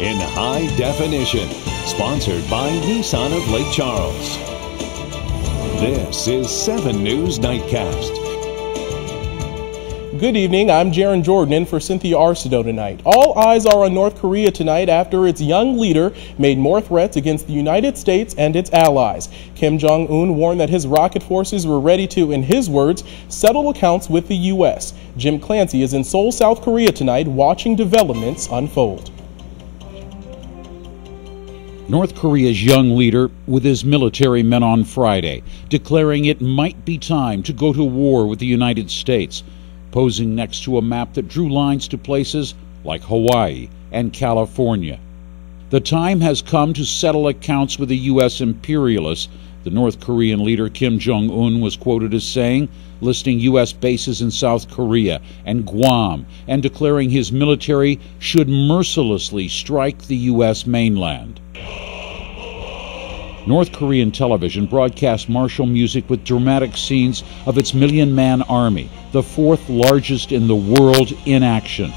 in high definition. Sponsored by Nissan of Lake Charles. This is 7 News Nightcast. Good evening, I'm Gerron Jordan in for Cynthia Arcedo tonight. All eyes are on North Korea tonight after its young leader made more threats against the United States and its allies. Kim Jong-un warned that his rocket forces were ready to, in his words, settle accounts with the U.S. Jim Clancy is in Seoul, South Korea tonight watching developments unfold. North Korea's young leader with his military men on Friday, declaring it might be time to go to war with the United States, posing next to a map that drew lines to places like Hawaii and California. The time has come to settle accounts with the U.S. imperialists, the North Korean leader Kim Jong-un was quoted as saying, listing U.S. bases in South Korea and Guam, and declaring his military should mercilessly strike the U.S. mainland. North Korean television broadcast martial music with dramatic scenes of its million-man army, the 4th largest in the world, in action.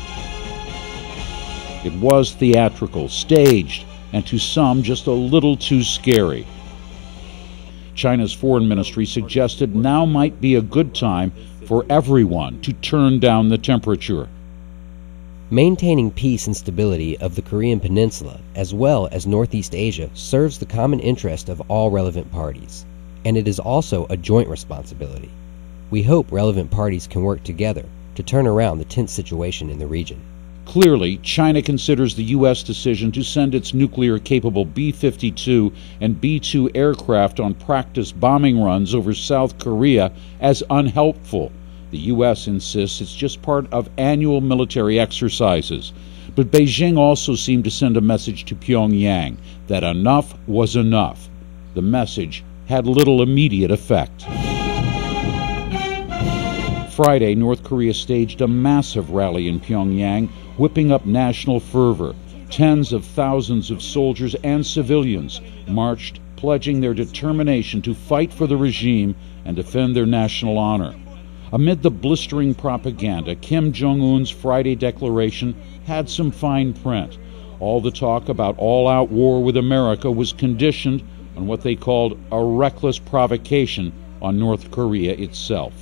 It was theatrical, staged, and to some just a little too scary. China's foreign ministry suggested now might be a good time for everyone to turn down the temperature. Maintaining peace and stability of the Korean Peninsula, as well as Northeast Asia, serves the common interest of all relevant parties, and it is also a joint responsibility. We hope relevant parties can work together to turn around the tense situation in the region. Clearly, China considers the U.S. decision to send its nuclear-capable B-52 and B-2 aircraft on practice bombing runs over South Korea as unhelpful. The U.S. insists it's just part of annual military exercises. But Beijing also seemed to send a message to Pyongyang that enough was enough. The message had little immediate effect. Friday, North Korea staged a massive rally in Pyongyang, whipping up national fervor. Tens of thousands of soldiers and civilians marched, pledging their determination to fight for the regime and defend their national honor. Amid the blistering propaganda, Kim Jong-un's Friday declaration had some fine print. All the talk about all-out war with America was conditioned on what they called a reckless provocation on North Korea itself.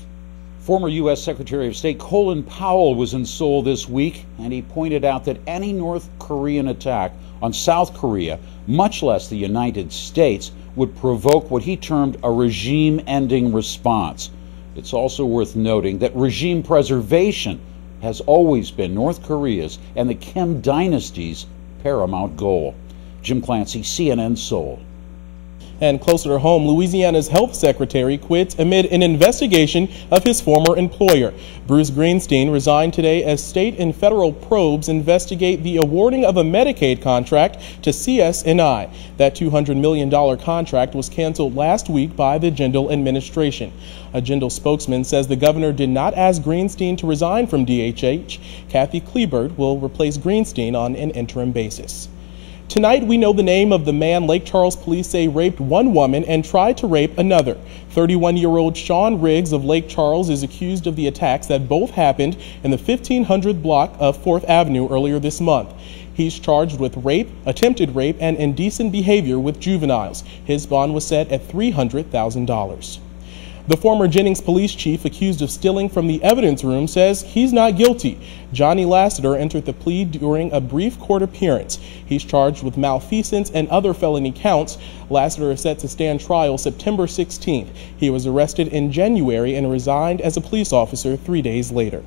Former U.S. Secretary of State Colin Powell was in Seoul this week, and he pointed out that any North Korean attack on South Korea, much less the United States, would provoke what he termed a regime-ending response. It's also worth noting that regime preservation has always been North Korea's and the Kim dynasty's paramount goal. Jim Clancy, CNN, Seoul. And closer to home, Louisiana's health secretary quits amid an investigation of his former employer. Bruce Greenstein resigned today as state and federal probes investigate the awarding of a Medicaid contract to CSNI. That $200 million contract was canceled last week by the Jindal administration. A Jindal spokesman says the governor did not ask Greenstein to resign from DHH. Kathy Kleebert will replace Greenstein on an interim basis. Tonight, we know the name of the man Lake Charles police say raped one woman and tried to rape another. 31-year-old Sean Riggs of Lake Charles is accused of the attacks that both happened in the 1500 block of 4th Avenue earlier this month. He's charged with rape, attempted rape, and indecent behavior with juveniles. His bond was set at $300,000. The former Jennings police chief accused of stealing from the evidence room says he's not guilty. Johnny Lassiter entered the plea during a brief court appearance. He's charged with malfeasance and other felony counts. Lassiter is set to stand trial September 16th. He was arrested in January and resigned as a police officer 3 days later.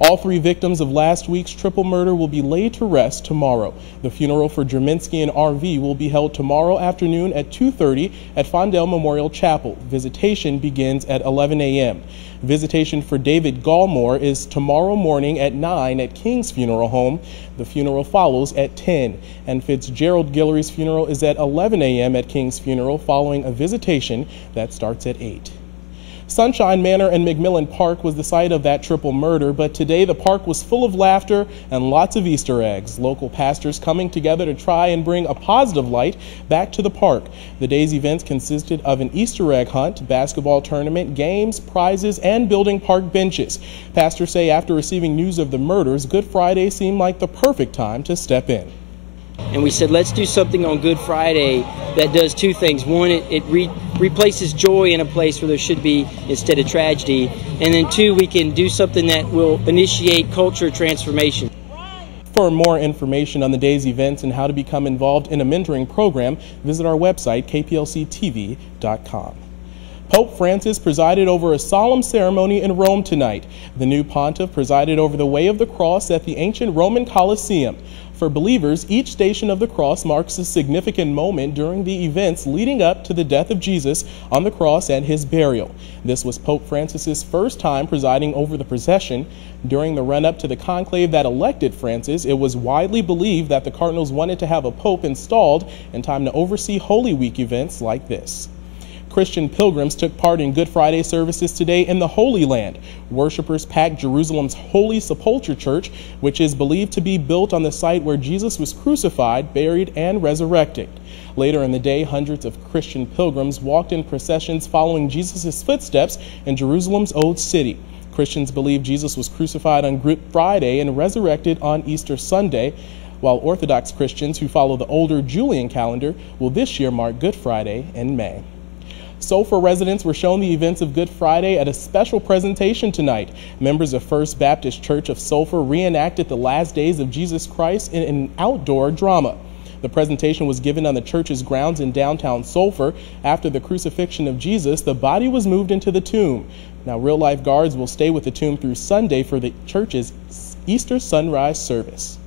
All 3 victims of last week's triple murder will be laid to rest tomorrow. The funeral for Jerminski and RV will be held tomorrow afternoon at 2:30 at Fondell Memorial Chapel. Visitation begins at 11 a.m. Visitation for David Gallmore is tomorrow morning at 9 at King's Funeral Home. The funeral follows at 10. And Fitzgerald Guillory's funeral is at 11 a.m. at King's Funeral, following a visitation that starts at 8. Sunshine Manor and McMillan Park was the site of that triple murder, but today the park was full of laughter and lots of Easter eggs. Local pastors coming together to try and bring a positive light back to the park. The day's events consisted of an Easter egg hunt, basketball tournament, games, prizes, and building park benches. Pastors say after receiving news of the murders, Good Friday seemed like the perfect time to step in. And we said, let's do something on Good Friday that does two things. One, it replaces joy in a place where there should be instead of tragedy. And then two, we can do something that will initiate culture transformation. For more information on the day's events and how to become involved in a mentoring program, visit our website, kplctv.com. Pope Francis presided over a solemn ceremony in Rome tonight. The new pontiff presided over the Way of the Cross at the ancient Roman Colosseum. For believers, each station of the cross marks a significant moment during the events leading up to the death of Jesus on the cross and his burial. This was Pope Francis's first time presiding over the procession. During the run-up to the conclave that elected Francis, it was widely believed that the cardinals wanted to have a pope installed in time to oversee Holy Week events like this. Christian pilgrims took part in Good Friday services today in the Holy Land. Worshippers packed Jerusalem's Holy Sepulchre Church, which is believed to be built on the site where Jesus was crucified, buried, and resurrected. Later in the day, hundreds of Christian pilgrims walked in processions following Jesus' footsteps in Jerusalem's Old City. Christians believe Jesus was crucified on Good Friday and resurrected on Easter Sunday, while Orthodox Christians who follow the older Julian calendar will this year mark Good Friday in May. Sulphur residents were shown the events of Good Friday at a special presentation tonight. Members of First Baptist Church of Sulphur reenacted the last days of Jesus Christ in an outdoor drama. The presentation was given on the church's grounds in downtown Sulphur. After the crucifixion of Jesus, the body was moved into the tomb. Now, real-life guards will stay with the tomb through Sunday for the church's Easter sunrise service.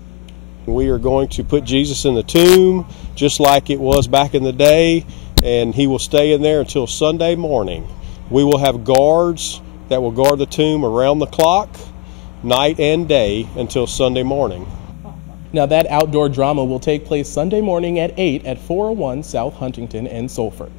We are going to put Jesus in the tomb just like it was back in the day, and he will stay in there until Sunday morning. We will have guards that will guard the tomb around the clock, night and day, until Sunday morning. Now, that outdoor drama will take place Sunday morning at 8 at 401 South Huntington in Sulphur.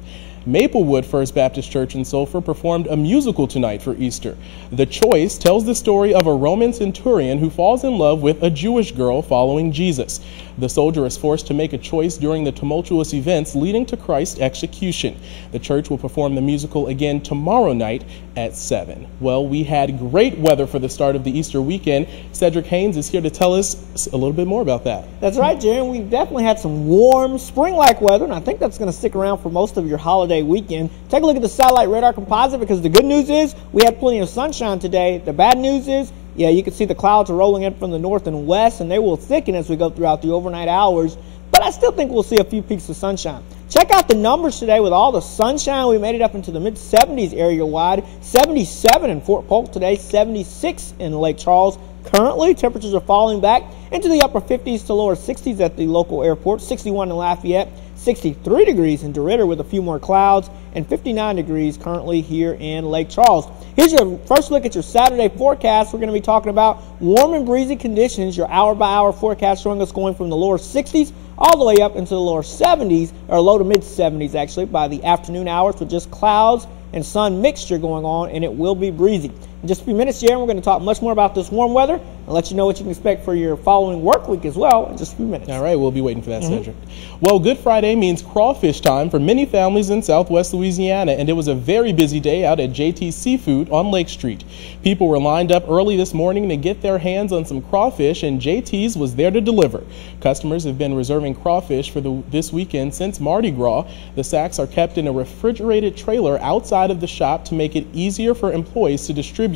Maplewood First Baptist Church in Sulphur performed a musical tonight for Easter. The Choice tells the story of a Roman centurion who falls in love with a Jewish girl following Jesus. The soldier is forced to make a choice during the tumultuous events leading to Christ's execution. The church will perform the musical again tomorrow night at 7. Well, we had great weather for the start of the Easter weekend. Cedric Haynes is here to tell us a little bit more about that. That's right, Gerron. We definitely had some warm, spring-like weather, and I think that's going to stick around for most of your holiday weekend. Take a look at the satellite radar composite, because the good news is we had plenty of sunshine today. The bad news is, yeah, you can see the clouds are rolling in from the north and west, and they will thicken as we go throughout the overnight hours. But I still think we'll see a few peaks of sunshine. Check out the numbers today with all the sunshine. We made it up into the mid-70s area-wide. 77 in Fort Polk today, 76 in Lake Charles. Currently, temperatures are falling back into the upper 50s to lower 60s at the local airport. 61 in Lafayette, 63 degrees in DeRidder with a few more clouds, and 59 degrees currently here in Lake Charles. Here's your first look at your Saturday forecast. We're going to be talking about warm and breezy conditions. Your hour-by-hour forecast showing us going from the lower 60s all the way up into the lower 70s, or low to mid-70s actually, by the afternoon hours with just clouds and sun mixture going on, and it will be breezy. In just a few minutes, Gerron, we're going to talk much more about this warm weather and let you know what you can expect for your following work week as well in just a few minutes. All right, we'll be waiting for that, Cedric. Well, Good Friday means crawfish time for many families in Southwest Louisiana, and it was a very busy day out at JT's Seafood on Lake Street. People were lined up early this morning to get their hands on some crawfish, and JT's was there to deliver. Customers have been reserving crawfish for this weekend since Mardi Gras. The sacks are kept in a refrigerated trailer outside of the shop to make it easier for employees to distribute.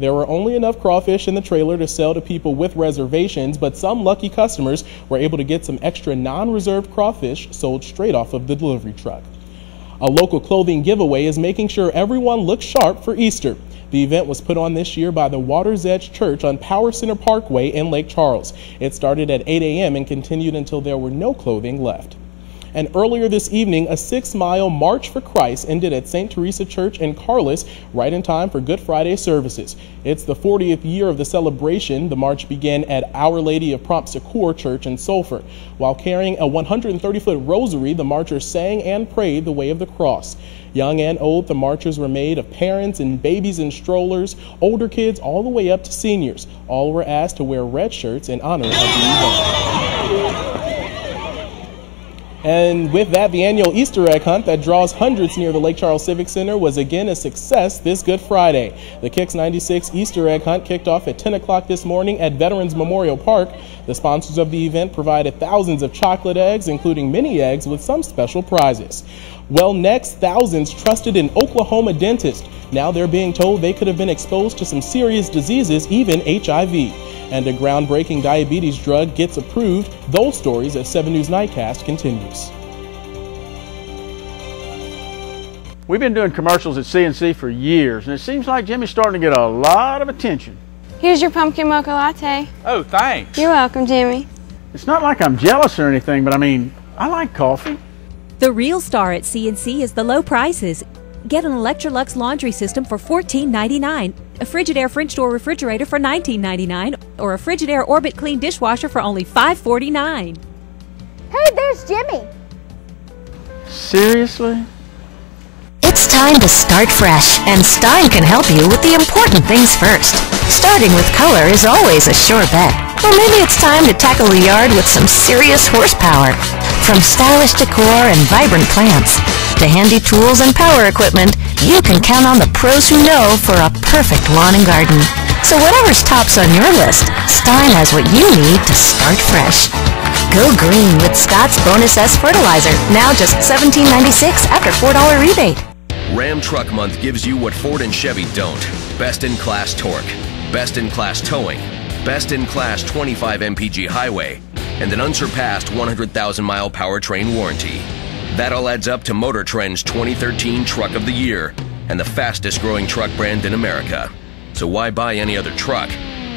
There were only enough crawfish in the trailer to sell to people with reservations, but some lucky customers were able to get some extra non-reserved crawfish sold straight off of the delivery truck. A local clothing giveaway is making sure everyone looks sharp for Easter. The event was put on this year by the Water's Edge Church on Power Center Parkway in Lake Charles. It started at 8 a.m. and continued until there were no clothing left. And earlier this evening, a 6-mile March for Christ ended at St. Teresa Church in Carlis, right in time for Good Friday services. It's the 40th year of the celebration. The march began at Our Lady of Prompt Succor Church in Sulphur. While carrying a 130-foot rosary, the marchers sang and prayed the way of the cross. Young and old, the marchers were made of parents and babies in strollers, older kids all the way up to seniors. All were asked to wear red shirts in honor of the event. And with that, the annual Easter egg hunt that draws hundreds near the Lake Charles Civic Center was again a success this Good Friday. The Kicks 96 Easter egg hunt kicked off at 10 o'clock this morning at Veterans Memorial Park. The sponsors of the event provided thousands of chocolate eggs, including mini eggs with some special prizes. Well, next, thousands trusted an Oklahoma dentist. Now they're being told they could have been exposed to some serious diseases, even HIV. And a groundbreaking diabetes drug gets approved. Those stories as 7 News Nightcast continues. We've been doing commercials at CNC for years, and it seems like Jimmy's starting to get a lot of attention. Here's your pumpkin mocha latte. Oh, thanks. You're welcome, Jimmy. It's not like I'm jealous or anything, but I mean, I like coffee. The real star at CNC is the low prices. Get an Electrolux laundry system for $14.99, a Frigidaire French door refrigerator for $19.99, or a Frigidaire Orbit Clean dishwasher for only $5.49. Hey, there's Jimmy. Seriously? It's time to start fresh, and Stein can help you with the important things first. Starting with color is always a sure bet. Or maybe it's time to tackle the yard with some serious horsepower. From stylish decor and vibrant plants to handy tools and power equipment, you can count on the pros who know for a perfect lawn and garden. So whatever's tops on your list, Stein has what you need to start fresh. Go green with Scott's Bonus S Fertilizer, now just $17.96 after $4 rebate. Ram Truck Month gives you what Ford and Chevy don't. Best-in-class torque, best-in-class towing, best-in-class 25 mpg highway, and an unsurpassed 100,000-mile powertrain warranty. That all adds up to Motor Trend's 2013 Truck of the Year and the fastest-growing truck brand in America. So why buy any other truck?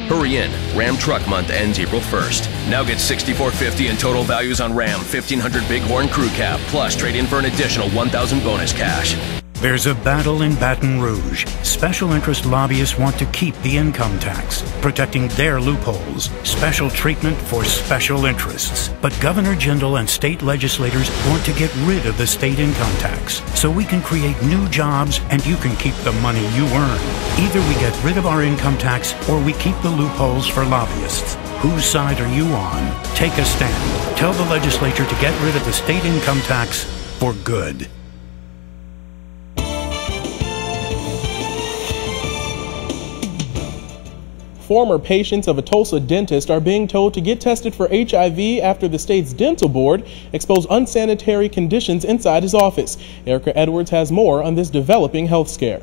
Hurry in. Ram Truck Month ends April 1st. Now get $6,450 in total values on Ram 1500 Bighorn Crew Cab, plus trade in for an additional $1,000 bonus cash. There's a battle in Baton Rouge. Special interest lobbyists want to keep the income tax, protecting their loopholes. Special treatment for special interests. But Governor Jindal and state legislators want to get rid of the state income tax so we can create new jobs and you can keep the money you earn. Either we get rid of our income tax or we keep the loopholes for lobbyists. Whose side are you on? Take a stand. Tell the legislature to get rid of the state income tax for good. Former patients of a Tulsa dentist are being told to get tested for HIV after the state's dental board exposed unsanitary conditions inside his office. Erica Edwards has more on this developing health scare.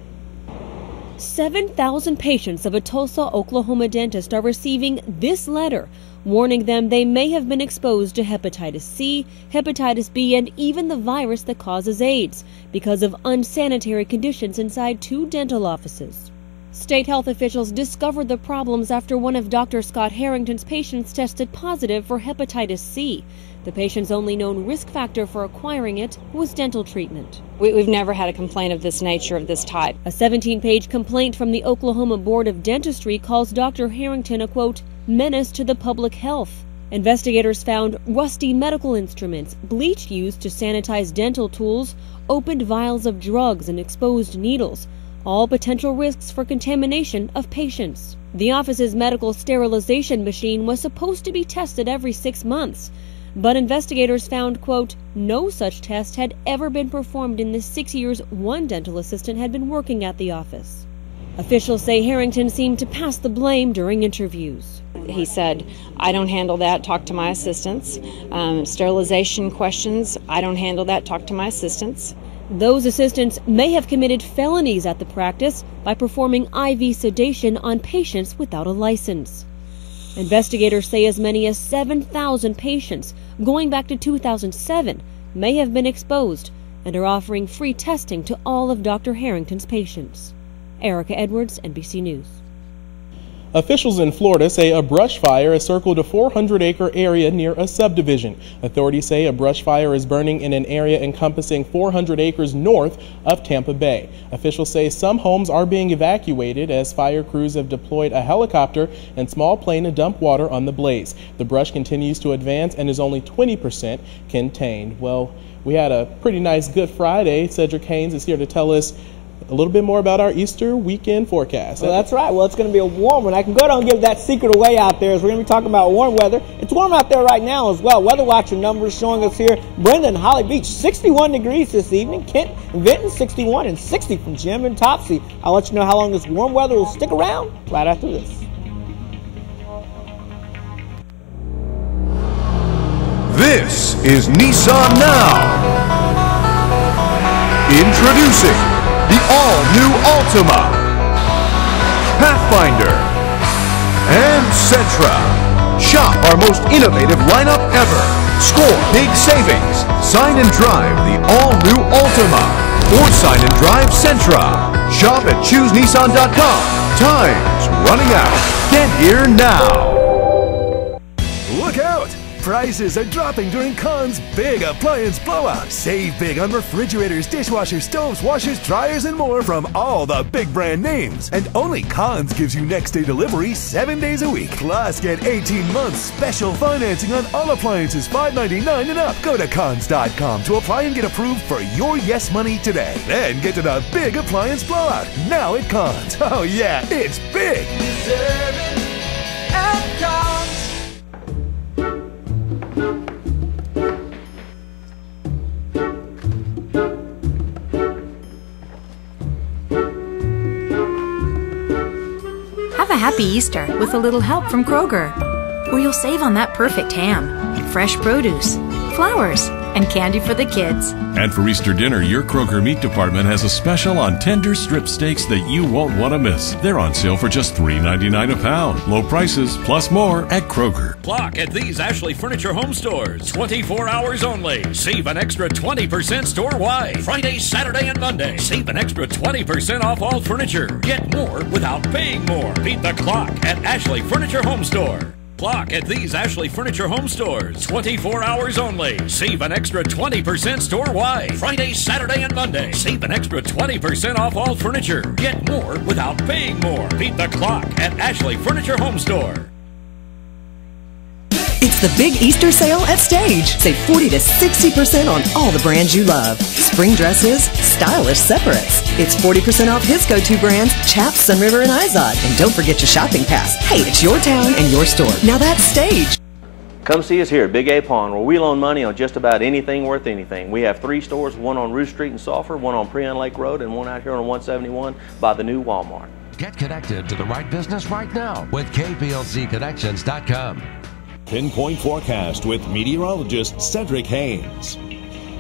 7,000 patients of a Tulsa, Oklahoma dentist are receiving this letter warning them they may have been exposed to hepatitis C, hepatitis B, and even the virus that causes AIDS because of unsanitary conditions inside 2 dental offices. State health officials discovered the problems after one of Dr. Scott Harrington's patients tested positive for hepatitis C. The patient's only known risk factor for acquiring it was dental treatment. We've never had a complaint of this nature, of this type. A 17-page complaint from the Oklahoma Board of Dentistry calls Dr. Harrington a, quote, menace to the public health. Investigators found rusty medical instruments, bleach used to sanitize dental tools, opened vials of drugs, and exposed needles. All potential risks for contamination of patients. The office's medical sterilization machine was supposed to be tested every 6 months, but investigators found, quote, no such test had ever been performed in the 6 years one dental assistant had been working at the office. Officials say Harrington seemed to pass the blame during interviews. He said, I don't handle that, talk to my assistants. Sterilization questions, I don't handle that, talk to my assistants. Those assistants may have committed felonies at the practice by performing IV sedation on patients without a license. Investigators say as many as 7,000 patients, going back to 2007, may have been exposed and are offering free testing to all of Dr. Harrington's patients. Erica Edwards, NBC News. Officials in Florida say a brush fire has circled a 400-acre area near a subdivision. Authorities say a brush fire is burning in an area encompassing 400 acres north of Tampa Bay. Officials say some homes are being evacuated as fire crews have deployed a helicopter and small plane to dump water on the blaze. The brush continues to advance and is only 20% contained. Well, we had a pretty nice Good Friday. Cedric Haynes is here to tell us A little bit more about our Easter weekend forecast. Well, that's right. Well, it's going to be a warm one. I can go ahead and give that secret away out there as we're going to be talking about warm weather. It's warm out there right now as well. Weather Watcher numbers showing us here. Brenda and Holly Beach, 61 degrees this evening. Kent and Vinton, 61 and 60 from Jim and Topsy. I'll let you know how long this warm weather will stick around right after this. This is Nissan Now. Introducing the all-new Altima, Pathfinder, and Sentra. Shop our most innovative lineup ever. Score big savings. Sign and drive the all-new Altima or sign and drive Sentra. Shop at ChooseNissan.com. Time's running out. Get here now. Look out! Prices are dropping during Conn's Big Appliance Blowout. Save big on refrigerators, dishwashers, stoves, washers, dryers, and more from all the big brand names. And only Conn's gives you next day delivery 7 days a week. Plus, get 18 months special financing on all appliances, $5.99 and up. Go to Cons.com to apply and get approved for your yes money today. Then get to the Big Appliance Blowout now at Cons. Oh yeah, it's big! Deserve it at Cons. Have a happy Easter with a little help from Kroger, where you'll save on that perfect ham, fresh produce, flowers, and candy for the kids. And for Easter dinner, your Kroger meat department has a special on tender strip steaks that you won't want to miss. They're on sale for just $3.99 a pound. Low prices plus more at Kroger. Clock at these Ashley Furniture Home Stores. 24 hours only. Save an extra 20% store-wide. Friday, Saturday, and Monday. Save an extra 20% off all furniture. Get more without paying more. Beat the clock at Ashley Furniture Home Store. Clock at these Ashley Furniture Home Stores. 24 hours only. Save an extra 20% store-wide. Friday, Saturday, and Monday. Save an extra 20% off all furniture. Get more without paying more. Beat the clock at Ashley Furniture Home Store. It's the big Easter sale at Stage. Save 40 to 60% on all the brands you love. Spring dresses, stylish separates. It's 40% off his go-to brands, Chaps, Sunriver, and Izod. And don't forget your shopping pass. Hey, it's your town and your store. Now that's Stage. Come see us here at Big A Pawn, where we loan money on just about anything worth anything. We have 3 stores, one on Ruth Street in Sulphur, one on Prion Lake Road, and one out here on 171 by the new Walmart. Get connected to the right business right now with KPLCconnections.com. Pinpoint forecast with meteorologist Cedric Haynes.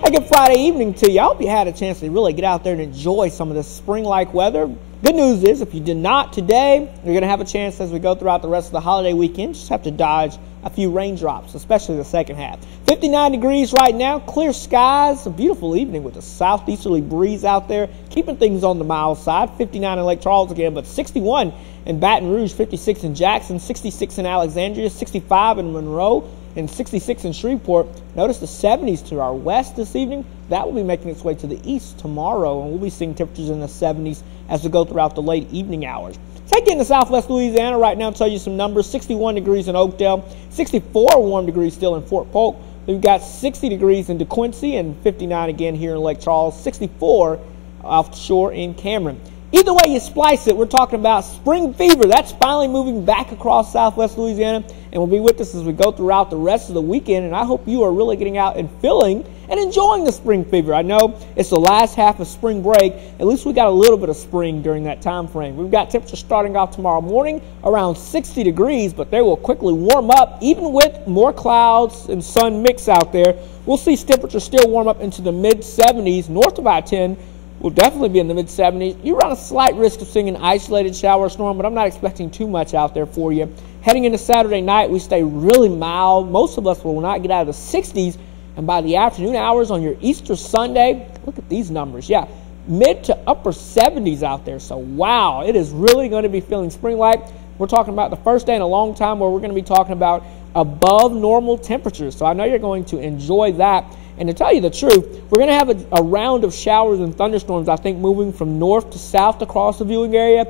Hey, good Friday evening to you. I hope you had a chance to really get out there and enjoy some of this spring-like weather. Good news is, if you did not today, you're going to have a chance as we go throughout the rest of the holiday weekend. Just have to dodge a few raindrops, especially the second half. 59 degrees right now, clear skies, a beautiful evening with a southeasterly breeze out there, keeping things on the mild side. 59 in Lake Charles again, but 61 in Baton Rouge, 56 in Jackson, 66 in Alexandria, 65 in Monroe, and 66 in Shreveport. Notice the 70s to our west this evening. That will be making its way to the east tomorrow, and we'll be seeing temperatures in the 70s as we go throughout the late evening hours. Take it into southwest Louisiana right now and tell you some numbers. 61 degrees in Oakdale, 64 warm degrees still in Fort Polk. We've got 60 degrees in DeQuincy and 59 again here in Lake Charles, 64 offshore in Cameron. Either way you splice it, we're talking about spring fever. That's finally moving back across southwest Louisiana and will be with us as we go throughout the rest of the weekend. And I hope you are really getting out and feeling and enjoying the spring fever. I know it's the last half of spring break. At least we got a little bit of spring during that time frame. We've got temperatures starting off tomorrow morning around 60 degrees, but they will quickly warm up even with more clouds and sun mix out there. We'll see temperatures still warm up into the mid-70s. North of I-10 will definitely be in the mid-70s. You run a slight risk of seeing an isolated shower or storm, but I'm not expecting too much out there for you. Heading into Saturday night, we stay really mild. Most of us will not get out of the 60s, and by the afternoon hours on your Easter Sunday, look at these numbers. Yeah, mid to upper 70s out there. So, wow, it is really going to be feeling spring-like. We're talking about the first day in a long time where we're going to be talking about above normal temperatures. So I know you're going to enjoy that. And to tell you the truth, we're going to have a round of showers and thunderstorms, I think, moving from north to south across the viewing area.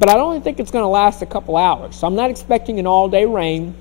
But I don't think it's going to last a couple hours. So I'm not expecting an all-day rain.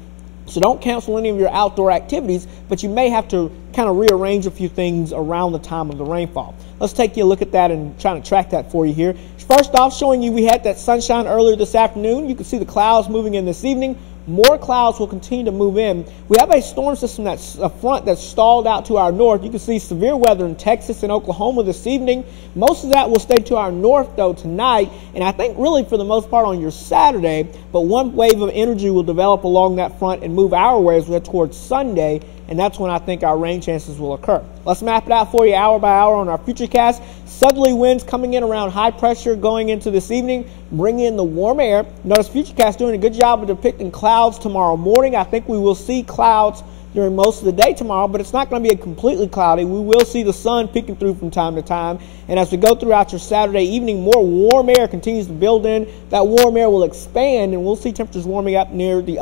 So don't cancel any of your outdoor activities, but you may have to kind of rearrange a few things around the time of the rainfall. Let's take you a look at that and try to track that for you here. First off, showing you we had that sunshine earlier this afternoon. You can see the clouds moving in this evening. More clouds will continue to move in. We have a storm system that's a front that's stalled out to our north. You can see severe weather in Texas and Oklahoma this evening. Most of that will stay to our north, though, tonight, and I think really for the most part on your Saturday, but one wave of energy will develop along that front and move our way as we head towards Sunday, and that's when I think our rain chances will occur. Let's map it out for you hour by hour on our futurecast. Southerly winds coming in around high pressure going into this evening, bringing in the warm air. Notice futurecast doing a good job of depicting clouds tomorrow morning. I think we will see clouds during most of the day tomorrow, but it's not going to be completely cloudy. We will see the sun peeking through from time to time. And as we go throughout your Saturday evening, more warm air continues to build in. That warm air will expand, and we'll see temperatures warming up near the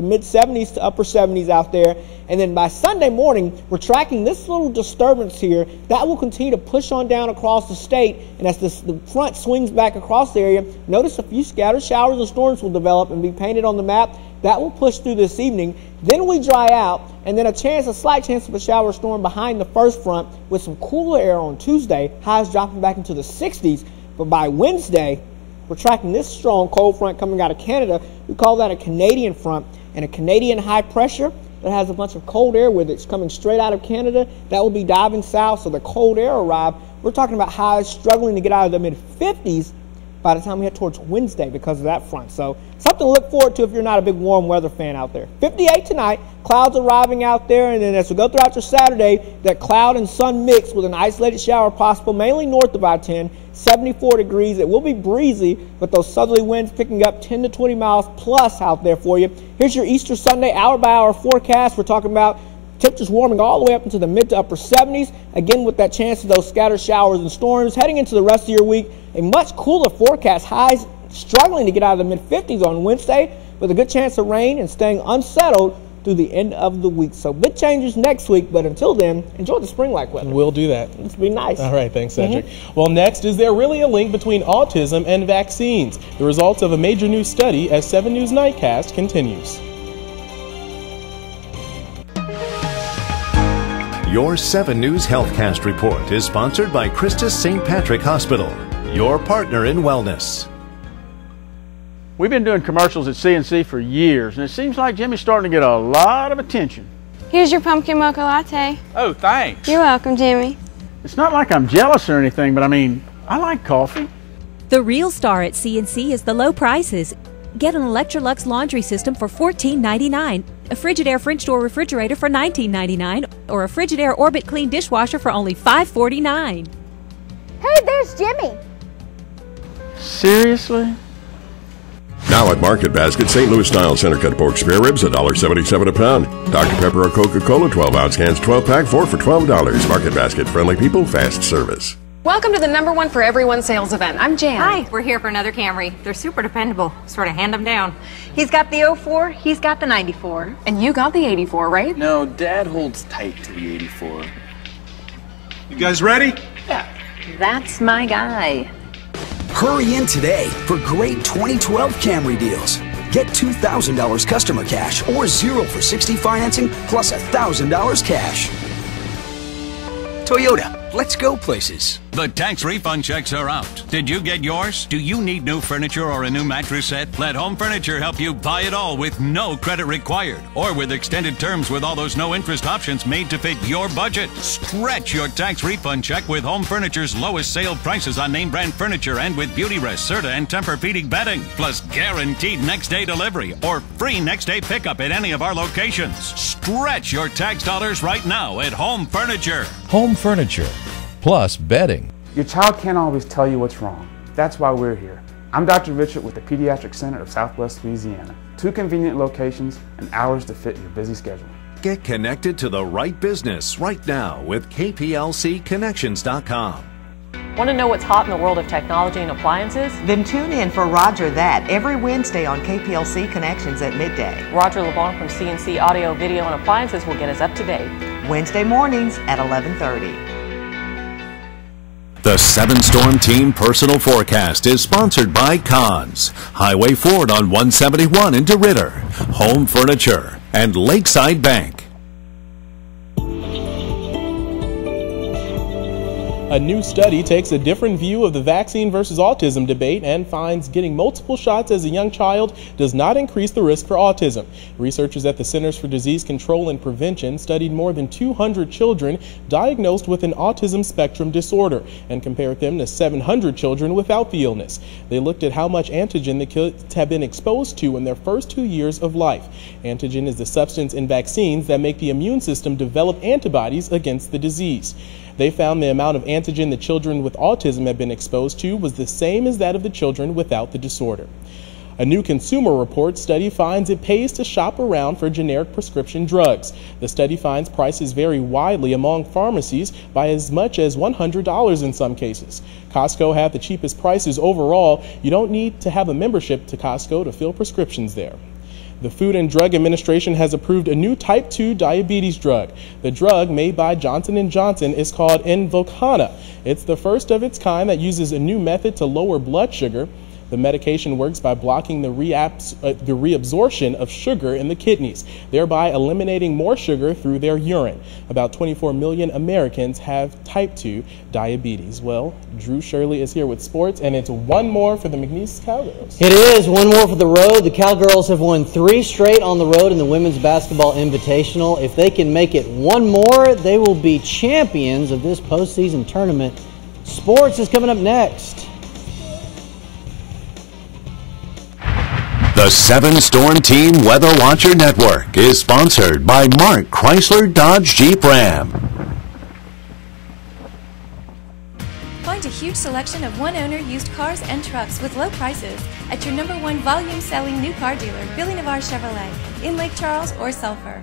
mid 70s to upper 70s out there. And then by Sunday morning, we're tracking this little disturbance here. That will continue to push on down across the state. And as the front swings back across the area, notice a few scattered showers and storms will develop and be painted on the map. That will push through this evening. Then we dry out, and then a slight chance of a shower storm behind the first front with some cooler air on Tuesday. Highs dropping back into the 60s. But by Wednesday, we're tracking this strong cold front coming out of Canada. We call that a Canadian front, and a Canadian high pressure that has a bunch of cold air with it. It's coming straight out of Canada. That will be diving south, so the cold air arrive. We're talking about highs struggling to get out of the mid-50s by the time we head towards Wednesday because of that front. So something to look forward to if you're not a big warm weather fan out there. 58 tonight, clouds arriving out there, and then as we go throughout your Saturday, that cloud and sun mix with an isolated shower possible, mainly north of I-10, 74 degrees. It will be breezy, but those southerly winds picking up 10 to 20 miles plus out there for you. Here's your Easter Sunday hour-by-hour forecast. We're talking about temperatures warming all the way up into the mid to upper 70s. Again, with that chance of those scattered showers and storms. Heading into the rest of your week, a much cooler forecast. Highs struggling to get out of the mid-50s on Wednesday with a good chance of rain and staying unsettled through the end of the week. So big changes next week, but until then, enjoy the spring-like weather. We'll do that. It's be nice. All right, thanks, Cedric. Well, next, is there really a link between autism and vaccines? The results of a major new study as 7 News Nightcast continues. Your 7 News Healthcast report is sponsored by Christus St. Patrick Hospital, your partner in wellness. We've been doing commercials at CNC for years, and it seems like Jimmy's starting to get a lot of attention. Here's your pumpkin mocha latte. Oh, thanks. You're welcome, Jimmy. It's not like I'm jealous or anything, but I mean, I like coffee. The real star at CNC is the low prices. Get an Electrolux laundry system for $14.99, a Frigidaire French door refrigerator for $19.99, or a Frigidaire Orbit Clean dishwasher for only $5.49. Hey, there's Jimmy. Seriously? Now at Market Basket, St. Louis style center cut pork spare ribs, $1.77 a pound. Dr. Pepper or Coca-Cola, 12-ounce cans, 12-pack, 4 for $12. Market Basket, friendly people, fast service. Welcome to the #1 for everyone sales event. I'm Jan. Hi, we're here for another Camry. They're super dependable. Sort of hand them down. He's got the 04, he's got the 94. And you got the 84, right? No, Dad holds tight to the 84. You guys ready? Yeah. That's my guy. Hurry in today for great 2012 Camry deals. Get $2,000 customer cash or 0 for 60 financing plus $1,000 cash. Toyota, let's go places. The tax refund checks are out. Did you get yours? Do you need new furniture or a new mattress set? Let Home Furniture help you buy it all with no credit required or with extended terms with all those no interest options made to fit your budget. Stretch your tax refund check with Home Furniture's lowest sale prices on name brand furniture and with Beautyrest, Serta, and Tempur-Pedic bedding. Plus guaranteed next day delivery or free next day pickup at any of our locations. Stretch your tax dollars right now at Home Furniture. Home Furniture, plus bedding. Your child can't always tell you what's wrong. That's why we're here. I'm Dr. Richard with the Pediatric Center of Southwest Louisiana. 2 convenient locations and hours to fit your busy schedule. Get connected to the right business right now with KPLCconnections.com. Want to know what's hot in the world of technology and appliances? Then tune in for Roger That every Wednesday on KPLC Connections at midday. Roger LeBlanc from CNC Audio, Video, and Appliances will get us up to date. Wednesday mornings at 11:30. The 7-Storm Team Personal Forecast is sponsored by Conn's, Highway Ford on 171 in DeRidder, Home Furniture, and Lakeside Bank. A new study takes a different view of the vaccine versus autism debate and finds getting multiple shots as a young child does not increase the risk for autism. Researchers at the Centers for Disease Control and Prevention studied more than 200 children diagnosed with an autism spectrum disorder and compared them to 700 children without the illness. They looked at how much antigen the kids have been exposed to in their first 2 years of life. Antigen is the substance in vaccines that make the immune system develop antibodies against the disease. They found the amount of antigen the children with autism had been exposed to was the same as that of the children without the disorder. A new Consumer Reports study finds it pays to shop around for generic prescription drugs. The study finds prices vary widely among pharmacies by as much as $100 in some cases. Costco had the cheapest prices overall. You don't need to have a membership to Costco to fill prescriptions there. The Food and Drug Administration has approved a new type 2 diabetes drug. The drug, made by Johnson & Johnson, is called Invokana. It's the first of its kind that uses a new method to lower blood sugar. The medication works by blocking the reabsorption of sugar in the kidneys, thereby eliminating more sugar through their urine. About 24 million Americans have type 2 diabetes. Well, Drew Shirley is here with sports, and it's one more for the McNeese Cowgirls. It is one more for the road. The Cowgirls have won 3 straight on the road in the Women's Basketball Invitational. If they can make it one more, they will be champions of this postseason tournament. Sports is coming up next. The 7 Storm Team Weather Watcher Network is sponsored by Mark Chrysler Dodge Jeep Ram. Find a huge selection of one-owner used cars and trucks with low prices at your #1 volume-selling new car dealer, Billy Navarre Chevrolet, in Lake Charles or Sulphur.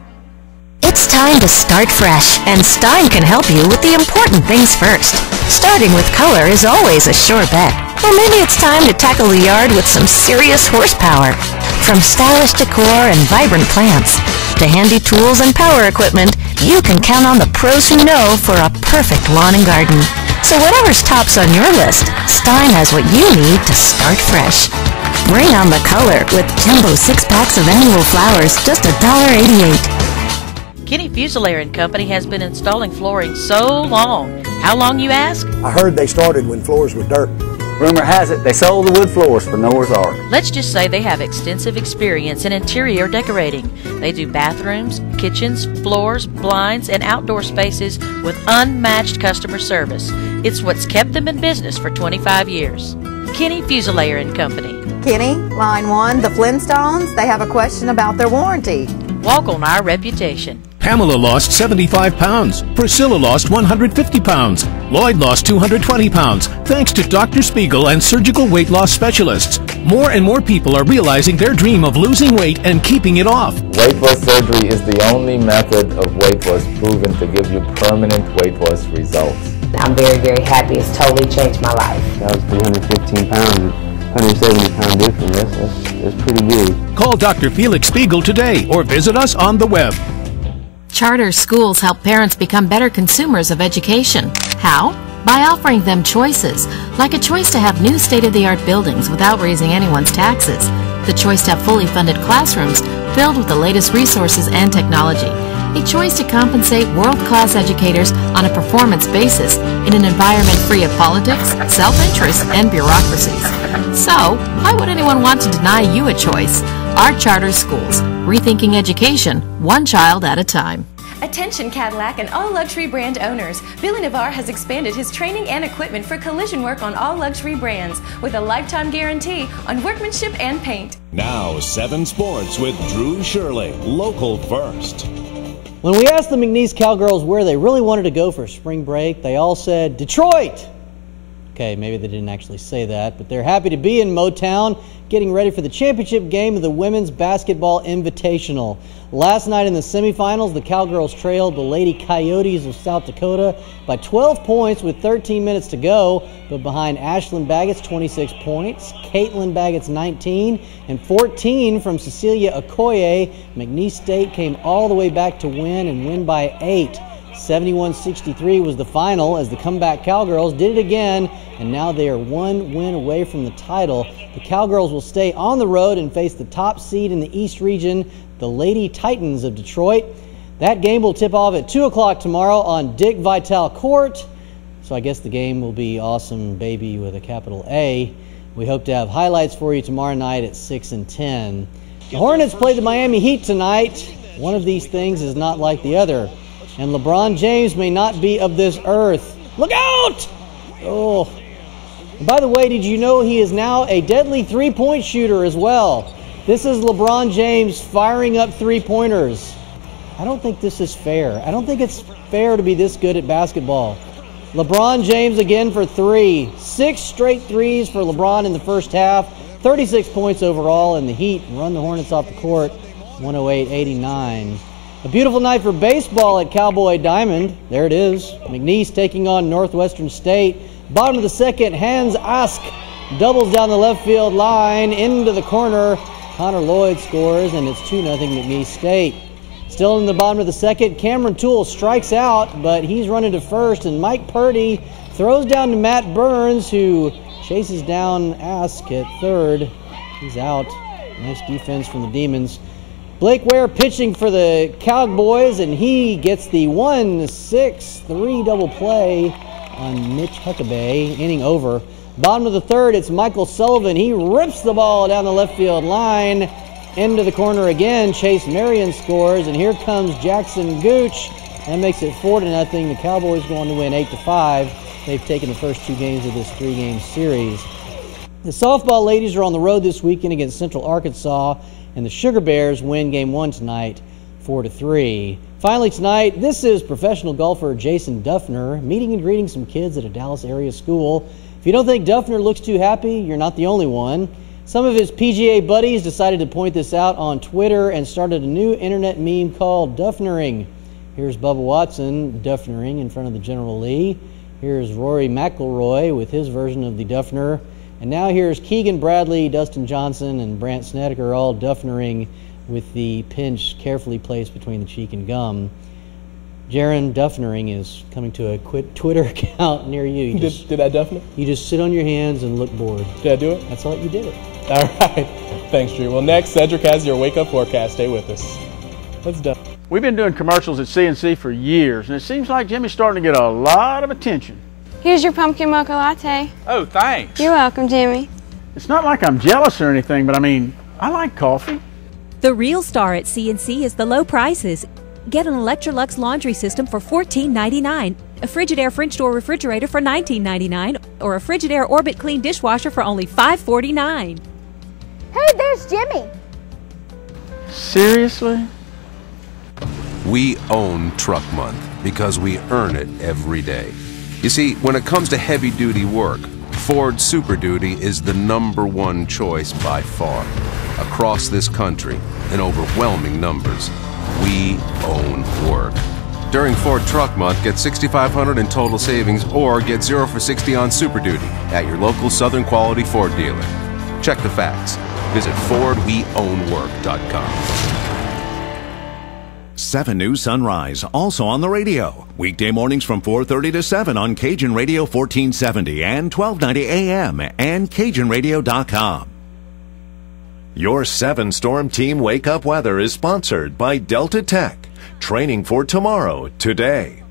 It's time to start fresh, and Stein can help you with the important things first. Starting with color is always a sure bet. Or maybe it's time to tackle the yard with some serious horsepower. From stylish decor and vibrant plants to handy tools and power equipment, you can count on the pros who know for a perfect lawn and garden. So whatever's tops on your list, Stein has what you need to start fresh. Bring on the color with Jumbo 6-packs of annual flowers, just $1.88. Kenny Fusilier & Company has been installing flooring so long. How long, you ask? I heard they started when floors were dirt. Rumor has it they sold the wood floors for Noah's Ark. Let's just say they have extensive experience in interior decorating. They do bathrooms, kitchens, floors, blinds, and outdoor spaces with unmatched customer service. It's what's kept them in business for 25 years. Kenny Fusilier & Company. Kenny, line 1, the Flintstones, they have a question about their warranty. Walk on our reputation. Pamela lost 75 pounds. Priscilla lost 150 pounds. Lloyd lost 220 pounds, thanks to Dr. Spiegel and surgical weight loss specialists. More and more people are realizing their dream of losing weight and keeping it off. Weight loss surgery is the only method of weight loss proven to give you permanent weight loss results. I'm very, very happy. It's totally changed my life. That was 315 pounds. 170-pound difference. That's pretty good. Call Dr. Felix Spiegel today or visit us on the web. Charter schools help parents become better consumers of education. How? By offering them choices, like a choice to have new state-of-the-art buildings without raising anyone's taxes, the choice to have fully funded classrooms filled with the latest resources and technology, a choice to compensate world-class educators on a performance basis in an environment free of politics, self-interest, and bureaucracies. So, why would anyone want to deny you a choice? Our charter schools, rethinking education, one child at a time. Attention Cadillac and all luxury brand owners. Billy Navarre has expanded his training and equipment for collision work on all luxury brands with a lifetime guarantee on workmanship and paint. Now, 7 Sports with Drew Shirley, local first. When we asked the McNeese Cowgirls where they really wanted to go for spring break, they all said Detroit. Okay, maybe they didn't actually say that, but they're happy to be in Motown, getting ready for the championship game of the Women's Basketball Invitational. Last night in the semifinals, the Cowgirls trailed the Lady Coyotes of South Dakota by 12 points with 13 minutes to go, but behind Ashlyn Baggett's 26 points, Caitlin Baggett's 19, and 14 from Cecilia Okoye, McNeese State came all the way back to win and win by 8. 71-63 was the final as the comeback Cowgirls did it again, and now they are 1 win away from the title. The Cowgirls will stay on the road and face the top seed in the East region, the Lady Titans of Detroit. That game will tip off at 2 o'clock tomorrow on Dick Vitale Court. So I guess the game will be awesome, baby, with a capital A. We hope to have highlights for you tomorrow night at 6 and 10. The Hornets play the Miami Heat tonight. One of these things is not like the other. And LeBron James may not be of this earth. Look out! Oh. And by the way, did you know he is now a deadly three-point shooter as well? This is LeBron James firing up three-pointers. I don't think this is fair. I don't think it's fair to be this good at basketball. LeBron James again for three. 6 straight threes for LeBron in the first half. 36 points overall, and the Heat run the Hornets off the court, 108-89. A beautiful night for baseball at Cowboy Diamond. There it is. McNeese taking on Northwestern State. Bottom of the second, Hans Ask doubles down the left field line into the corner. Connor Lloyd scores, and it's 2-0 McNeese State. Still in the bottom of the second, Cameron Toole strikes out, but he's running to first, and Mike Purdy throws down to Matt Burns, who chases down Ask at third. He's out. Nice defense from the Demons. Blake Ware pitching for the Cowboys, and he gets the 1-6-3 double play on Mitch Huckabee, inning over. Bottom of the third, it's Michael Sullivan. He rips the ball down the left field line. Into the corner again, Chase Marion scores, and here comes Jackson Gooch. That makes it 4-0. The Cowboys go on to win 8-5. They've taken the first 2 games of this 3-game series. The softball ladies are on the road this weekend against Central Arkansas, and the Sugar Bears win Game 1 tonight, 4-3. Finally tonight, this is professional golfer Jason Duffner meeting and greeting some kids at a Dallas area school. If you don't think Duffner looks too happy, you're not the only one. Some of his PGA buddies decided to point this out on Twitter and started a new internet meme called Duffnering. Here's Bubba Watson Duffnering in front of the General Lee. Here's Rory McIlroy with his version of the Duffner. And now here's Keegan Bradley, Dustin Johnson, and Brant Snedeker all Duffnering with the pinch carefully placed between the cheek and gum. Gerron Duffnering is coming to a Twitter account near you. Did I Duffner? You just sit on your hands and look bored. Did I do it? That's all you did it. All right. Thanks, Drew. Well, next, Cedric has your wake-up forecast. Stay with us. Let's do. We've been doing commercials at CNC for years, and it seems like Jimmy's starting to get a lot of attention. Here's your pumpkin mocha latte. Oh, thanks. You're welcome, Jimmy. It's not like I'm jealous or anything, but I mean, I like coffee. The real star at CNC is the low prices. Get an Electrolux laundry system for $14.99, a Frigidaire French door refrigerator for $19.99, or a Frigidaire Orbit Clean dishwasher for only $5.49. Hey, there's Jimmy. Seriously? We own Truck Month because we earn it every day. You see, when it comes to heavy-duty work, Ford Super Duty is the #1 choice by far. Across this country, in overwhelming numbers, we own work. During Ford Truck Month, get $6,500 in total savings or get 0 for 60 on Super Duty at your local Southern Quality Ford dealer. Check the facts. Visit FordWeOwnWork.com. 7 News Sunrise, also on the radio. Weekday mornings from 4:30 to 7 on Cajun Radio 1470 and 1290 AM and CajunRadio.com. Your 7 Storm Team Wake Up Weather is sponsored by Delta Tech. Training for tomorrow, today.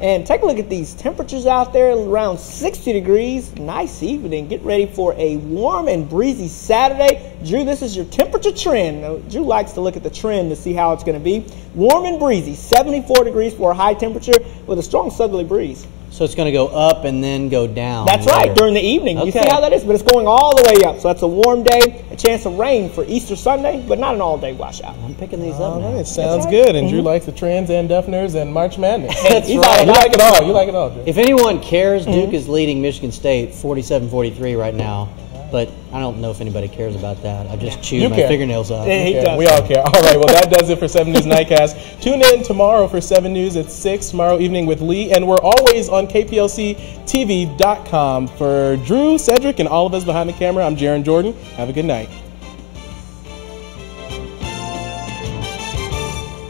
And take a look at these temperatures out there, around 60 degrees. Nice evening. Get ready for a warm and breezy Saturday. Drew, this is your temperature trend. Now, Drew likes to look at the trend to see how it's going to be. Warm and breezy, 74 degrees for a high temperature with a strong southerly breeze. So it's going to go up and then go down. That's later. right, during the evening. Okay. You see how that is? But it's going all the way up. So that's a warm day, a chance of rain for Easter Sunday, but not an all-day washout. I'm picking these up now. It sounds good. And Drew likes the trends and Duffners and March Madness. That's right. You like it all. You like it all, Drew. If anyone cares, Duke is leading Michigan State 47-43 right now. But I don't know if anybody cares about that. I just chewed my fingernails off. We all care. All right, well, that does it for 7 News Nightcast. Tune in tomorrow for 7 News at 6 tomorrow evening with Lee. And we're always on KPLCTV.com. For Drew, Cedric, and all of us behind the camera, I'm Gerron Jordan. Have a good night.